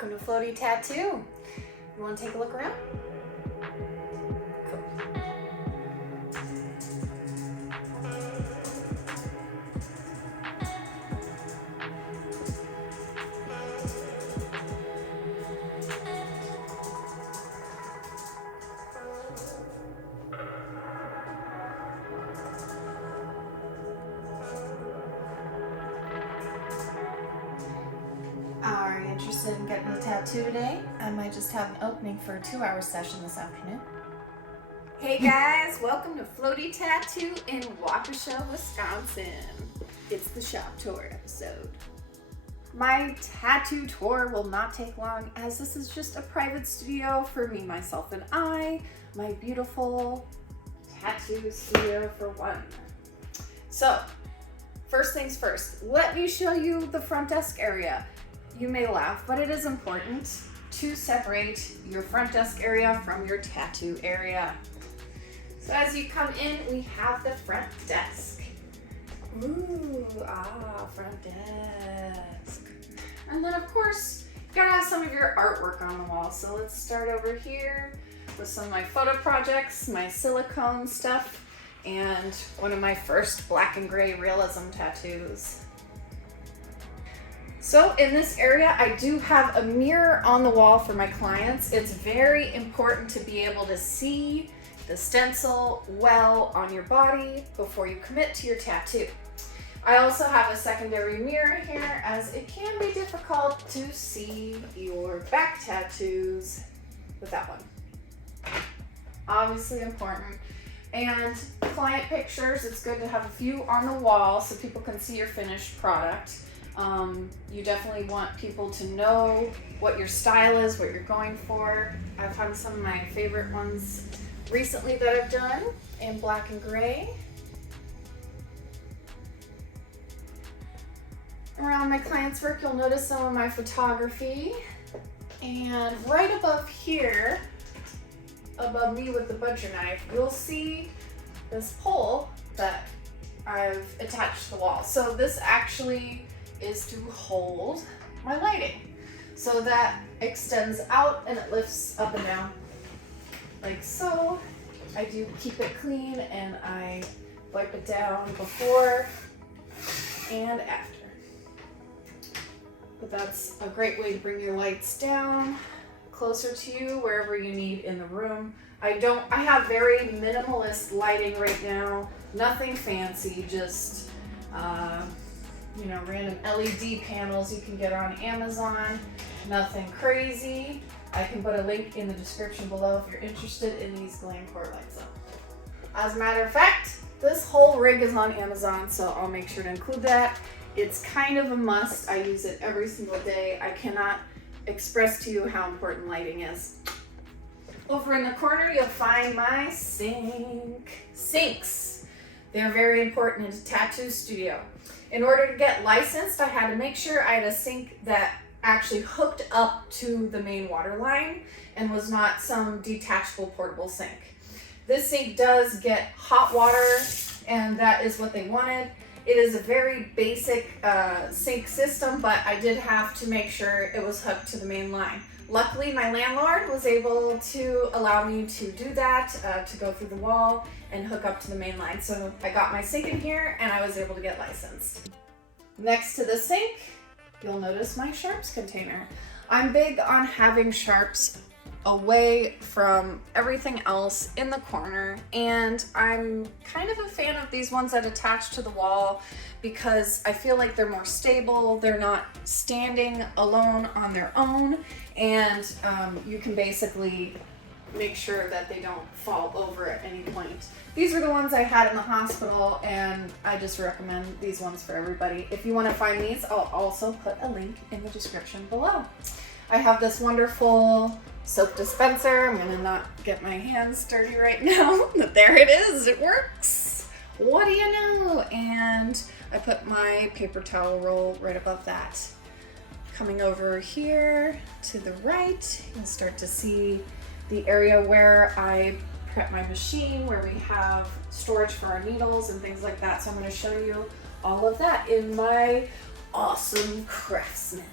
Welcome to Floaty Tattoo. You want to take a look around? Are you interested in getting a tattoo today? I might just have an opening for a 2-hour session this afternoon. Hey guys, welcome to Floaty Tattoo in Waukesha, Wisconsin. It's the shop tour episode. My tattoo tour will not take long, as this is just a private studio for me, myself, and I, my beautiful tattoo studio for one. So, first things first, let me show you the front desk area. You may laugh, but it is important to separate your front desk area from your tattoo area. So as you come in, we have the front desk. Front desk. And then of course, you gotta have some of your artwork on the wall. So let's start over here with some of my photo projects, my silicone stuff, and one of my first black and gray realism tattoos. So in this area, I do have a mirror on the wall for my clients. It's very important to be able to see the stencil well on your body before you commit to your tattoo. I also have a secondary mirror here, as it can be difficult to see your back tattoos with that one. Obviously important. And client pictures, it's good to have a few on the wall so people can see your finished product. You definitely want people to know what your style is, what you're going for. I've found some of my favorite ones recently that I've done in black and gray. Around my client's work, you'll notice some of my photography. And right above here, above me with the butcher knife, you'll see this pole that I've attached to the wall. So this actually is to hold my lighting. So that extends out and it lifts up and down like so. I do keep it clean and I wipe it down before and after. But that's a great way to bring your lights down closer to you wherever you need in the room. I have very minimalist lighting right now. Nothing fancy, just random LED panels you can get on Amazon. Nothing crazy. I can put a link in the description below if you're interested in these Glencore lights up. As a matter of fact, this whole rig is on Amazon, so I'll make sure to include that. It's kind of a must. I use it every single day. I cannot express to you how important lighting is. Over in the corner, you'll find my sinks. They're very important in a tattoo studio. In order to get licensed, I had to make sure I had a sink that actually hooked up to the main water line and was not some detachable portable sink. This sink does get hot water, and that is what they wanted. It is a very basic sink system, but I did have to make sure it was hooked to the main line. Luckily, my landlord was able to allow me to do that, to go through the wall and hook up to the main line. So I got my sink in here and I was able to get licensed. Next to the sink, you'll notice my sharps container. I'm big on having sharps away from everything else in the corner, and I'm kind of a fan of these ones that attach to the wall because I feel like they're more stable. They're not standing alone on their own, and you can basically make sure that they don't fall over at any point. These are the ones I had in the hospital, and I just recommend these ones for everybody. If you want to find these, I'll also put a link in the description below. I have this wonderful soap dispenser. I'm gonna not get my hands dirty right now, but there it is, it works. What do you know? And I put my paper towel roll right above that. Coming over here to the right, you'll start to see the area where I prep my machine, where we have storage for our needles and things like that. So I'm going to show you all of that in my awesome Craftsman.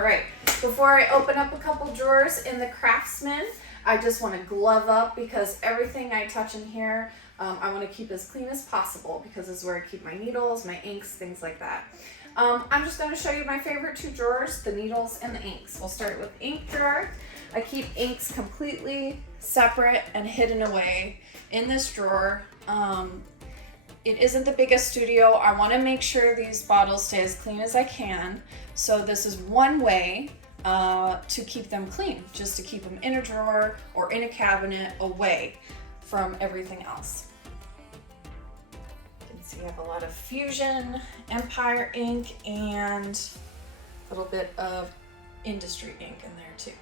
All right, Before I open up a couple drawers in the Craftsman, I just want to glove up because everything I touch in here, I want to keep as clean as possible because this is where I keep my needles, my inks, things like that. I'm just going to show you my favorite two drawers, the needles and the inks. We'll start with ink drawer. I keep inks completely separate and hidden away in this drawer. It isn't the biggest studio. I want to make sure these bottles stay as clean as I can. So this is one way to keep them clean, just to keep them in a drawer or in a cabinet away from everything else. You can see I have a lot of Fusion, Empire ink, and a little bit of industry ink in there too.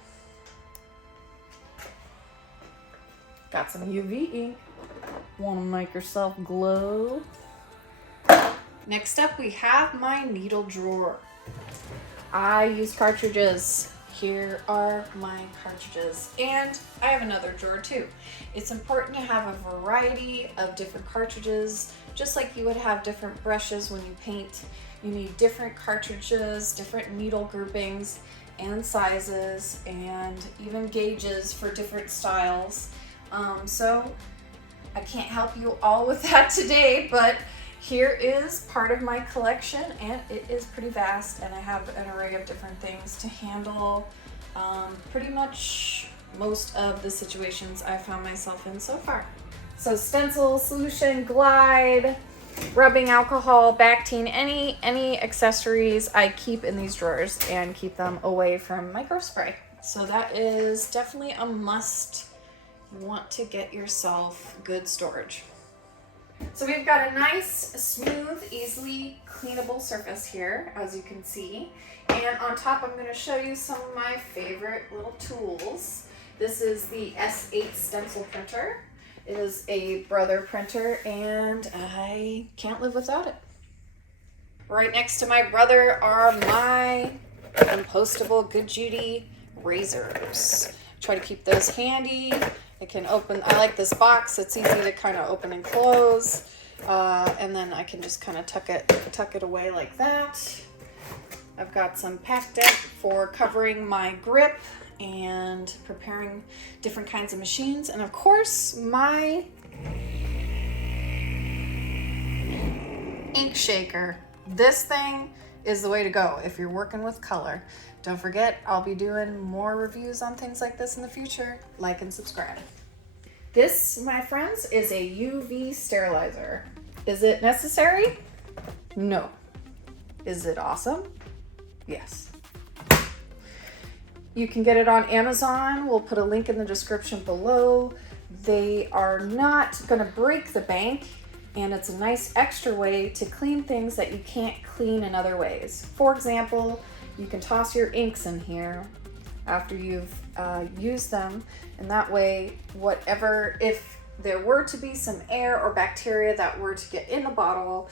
Got some UV ink. Want to make yourself glow. Next up, we have my needle drawer. I use cartridges. Here are my cartridges. And I have another drawer too. It's important to have a variety of different cartridges, just like you would have different brushes when you paint. You need different cartridges, different needle groupings and sizes, and even gauges for different styles. So I can't help you all with that today, but here is part of my collection, and it is pretty vast, and I have an array of different things to handle pretty much most of the situations I found myself in so far. So stencil, solution, glide, rubbing alcohol, Bactine, any accessories I keep in these drawers and keep them away from micro spray. So that is definitely a must. You want to get yourself good storage. So we've got a nice, smooth, easily cleanable surface here, as you can see. And on top, I'm going to show you some of my favorite little tools. This is the S8 Stencil Printer. It is a brother printer, and I can't live without it. Right next to my brother are my compostable Good Judy razors. Try to keep those handy. It can open, I like this box, it's easy to kind of open and close, and then I can just kind of tuck it away like that. I've got some pack dip for covering my grip and preparing different kinds of machines, and of course my ink shaker. This thing is the way to go if you're working with color. Don't forget, I'll be doing more reviews on things like this in the future. Like and subscribe. This, my friends, is a UV sterilizer. Is it necessary? No. Is it awesome? Yes. You can get it on Amazon. We'll put a link in the description below. They are not going to break the bank, and it's a nice extra way to clean things that you can't clean in other ways. For example, you can toss your inks in here after you've used them, and that way, whatever, if there were to be some air or bacteria that were to get in the bottle,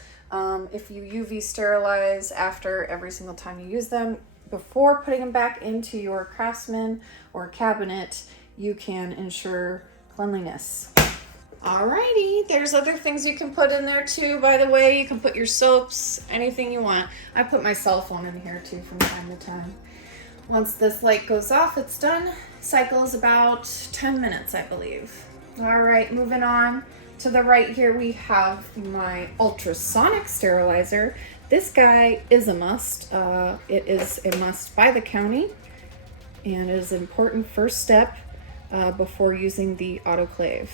if you UV sterilize after every single time you use them, before putting them back into your Craftsman or cabinet, you can ensure cleanliness. Alrighty, there's other things you can put in there too, by the way. You can put your soaps, anything you want. I put my cell phone in here too from time to time. Once this light goes off, it's done. Cycles about 10 minutes, I believe. Alright, moving on. To the right here, we have my ultrasonic sterilizer. This guy is a must. It is a must by the county, and it is an important first step before using the Autoclave.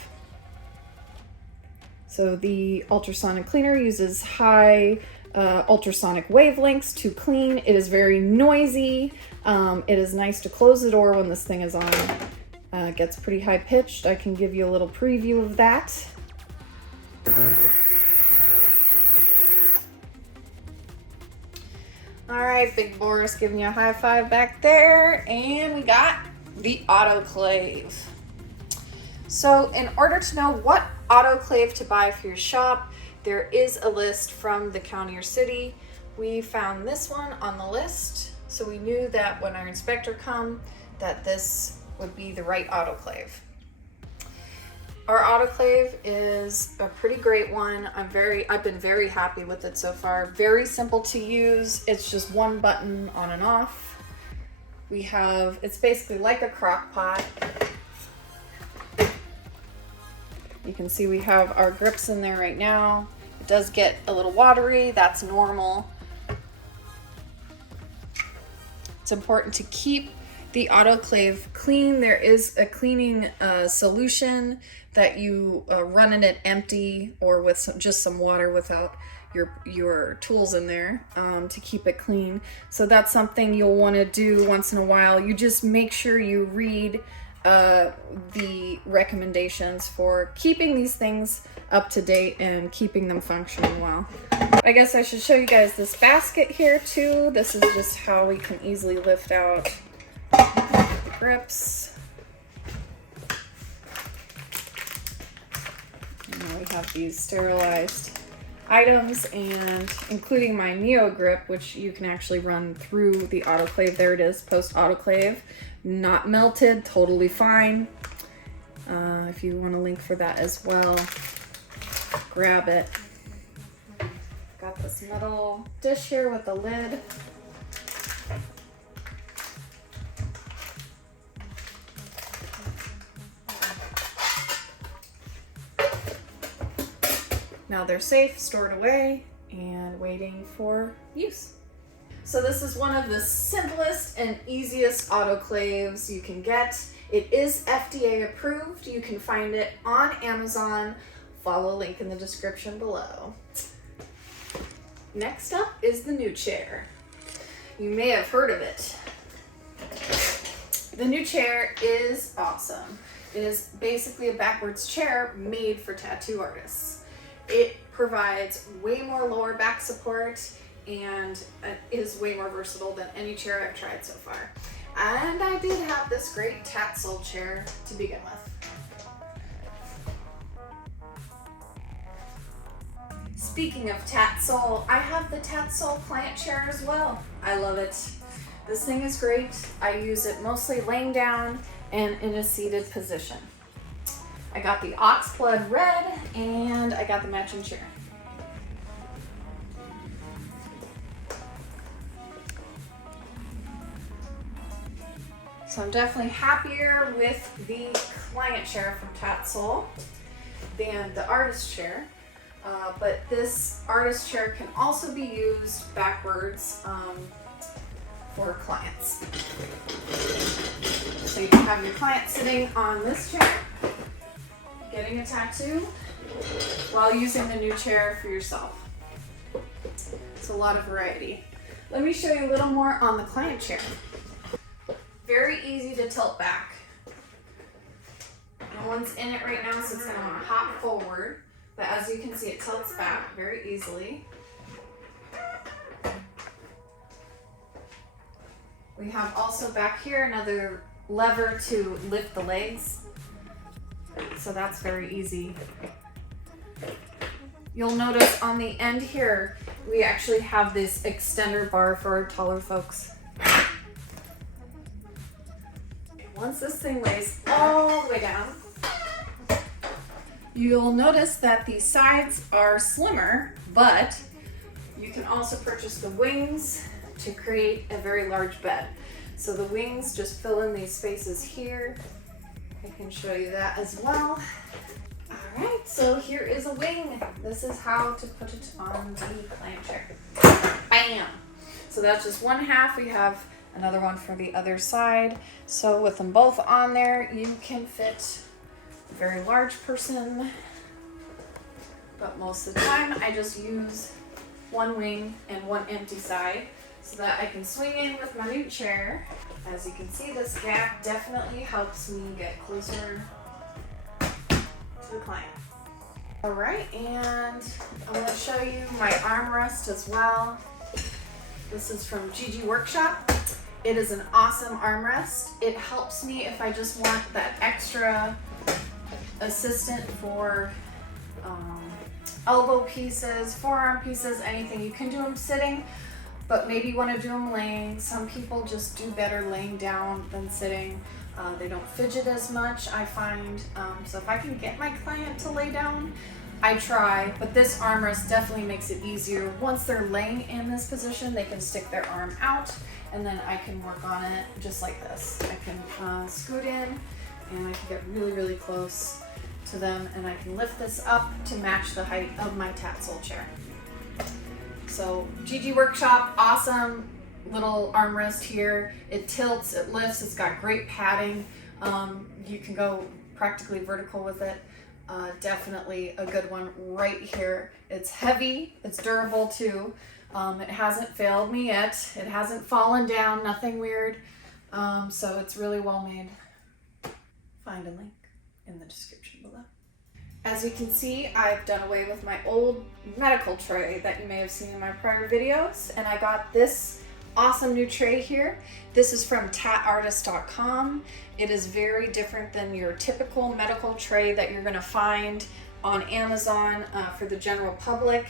So the ultrasonic cleaner uses high ultrasonic wavelengths to clean. It is very noisy. It is nice to close the door when this thing is on. It gets pretty high pitched. I can give you a little preview of that. All right, Big Boris giving you a high five back there. And we got the Autoclave. So in order to know what Autoclave to buy for your shop, there is a list from the county or city. We found this one on the list, so we knew that when our inspector come, that this would be the right Autoclave. Our Autoclave is a pretty great one. I've been very happy with it so far. Very simple to use. It's just one button on and off. We have, it's basically like a crock pot. You can see we have our grips in there right now. It does get a little watery, that's normal. It's important to keep the autoclave clean. There is a cleaning solution that you run in it empty or with just some water without your tools in there to keep it clean. So that's something you'll want to do once in a while. You just make sure you read the recommendations for keeping these things up to date and keeping them functioning well. I guess I should show you guys this basket here too. This is just how we can easily lift out the grips. And we have these sterilized items, and including my Neo grip, which you can actually run through the autoclave. There it is, post autoclave, not melted, totally fine. If you want a link for that as well, grab it. Got this metal dish here with a lid. Now they're safe, stored away, and waiting for use. So this is one of the simplest and easiest autoclaves you can get. It is FDA approved. You can find it on Amazon. Follow a link in the description below. Next up is the NuChair. You may have heard of it. The NuChair is awesome. It is basically a backwards chair made for tattoo artists. It provides way more lower back support and is way more versatile than any chair I've tried so far. And I did have this great Tatsoul chair to begin with. Speaking of Tatsoul, I have the Tatsoul client chair as well. I love it. This thing is great. I use it mostly laying down and in a seated position. I got the ox blood red and I got the matching chair. So I'm definitely happier with the client chair from Tatsoul than the artist chair. But this artist chair can also be used backwards for clients. So you can have your client sitting on this chair, getting a tattoo, while using the NuChair for yourself. It's a lot of variety. Let me show you a little more on the client chair. Very easy to tilt back. No one's in it right now, so it's going to want to hop forward. But as you can see, it tilts back very easily. We have also back here another lever to lift the legs. So that's very easy. You'll notice on the end here, we actually have this extender bar for our taller folks. Once this thing lays all the way down, you'll notice that the sides are slimmer, but you can also purchase the wings to create a very large bed. So the wings just fill in these spaces here. I can show you that as well. All right, so here is a wing. This is how to put it on the client chair. Bam! So that's just one half. We have another one for the other side. So with them both on there, you can fit a very large person. But most of the time, I just use one wing and one empty side so that I can swing in with my NuChair. As you can see, this gap definitely helps me get closer to the client. All right, and I'm going to show you my armrest as well. This is from Gigi Workshop. It is an awesome armrest. It helps me if I just want that extra assistant for elbow pieces, forearm pieces, anything. You can do them sitting, but maybe you want to do them laying. Some people just do better laying down than sitting. They don't fidget as much, I find. So if I can get my client to lay down, I try, but this armrest definitely makes it easier. Once they're laying in this position, they can stick their arm out, and then I can work on it just like this. I can scoot in, and I can get really, really close to them, and I can lift this up to match the height of my Tatsoul chair. So GG Workshop, awesome little armrest here. It tilts, it lifts, it's got great padding. You can go practically vertical with it. Definitely a good one right here. It's heavy, it's durable too. It hasn't failed me yet. It hasn't fallen down, nothing weird. So it's really well made. Find a link in the description below. As you can see, I've done away with my old medical tray that you may have seen in my prior videos, and I got this awesome new tray here. This is from tatartist.com. It is very different than your typical medical tray that you're going to find on Amazon for the general public.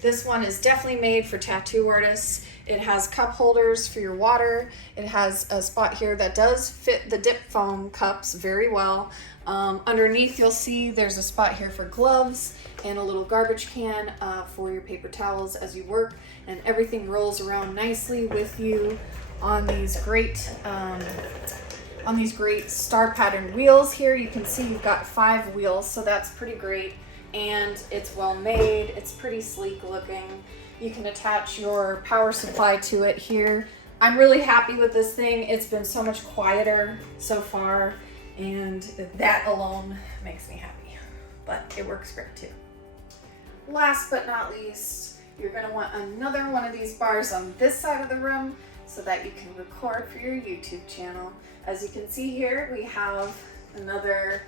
This one is definitely made for tattoo artists. It has cup holders for your water. It has a spot here that does fit the dip foam cups very well. Underneath you'll see there's a spot here for gloves and a little garbage can for your paper towels as you work, and everything rolls around nicely with you on these great star pattern wheels here. You can see you've got 5 wheels, so that's pretty great, and it's well made. It's pretty sleek looking. You can attach your power supply to it here. I'm really happy with this thing. It's been so much quieter so far, and that alone makes me happy, but it works great too. Last but not least, you're going to want another one of these bars on this side of the room so that you can record for your YouTube channel. As you can see here, we have another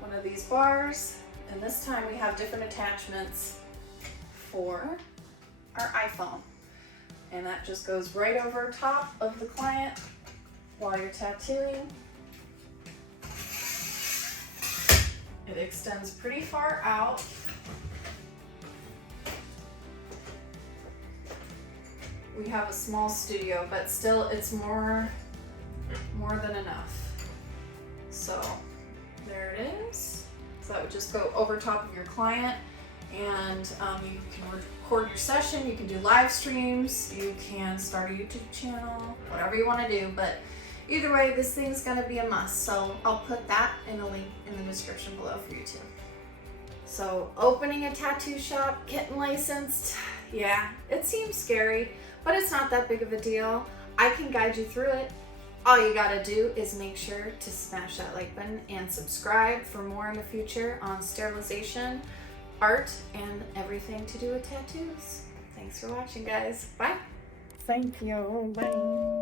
one of these bars, and this time we have different attachments for our iPhone. And that just goes right over top of the client while you're tattooing. It extends pretty far out. We have a small studio, but still it's more than enough. So there it is. So that would just go over top of your client, and you can record your session, you can do live streams, you can start a YouTube channel, whatever you want to do, but either way, this thing's gonna be a must. So I'll put that in a link in the description below for you too. So opening a tattoo shop, getting licensed, yeah, it seems scary, but it's not that big of a deal. I can guide you through it. All you gotta do is make sure to smash that like button and subscribe for more in the future on sterilization, art, and everything to do with tattoos. Thanks for watching, guys. Bye. Thank you. Bye.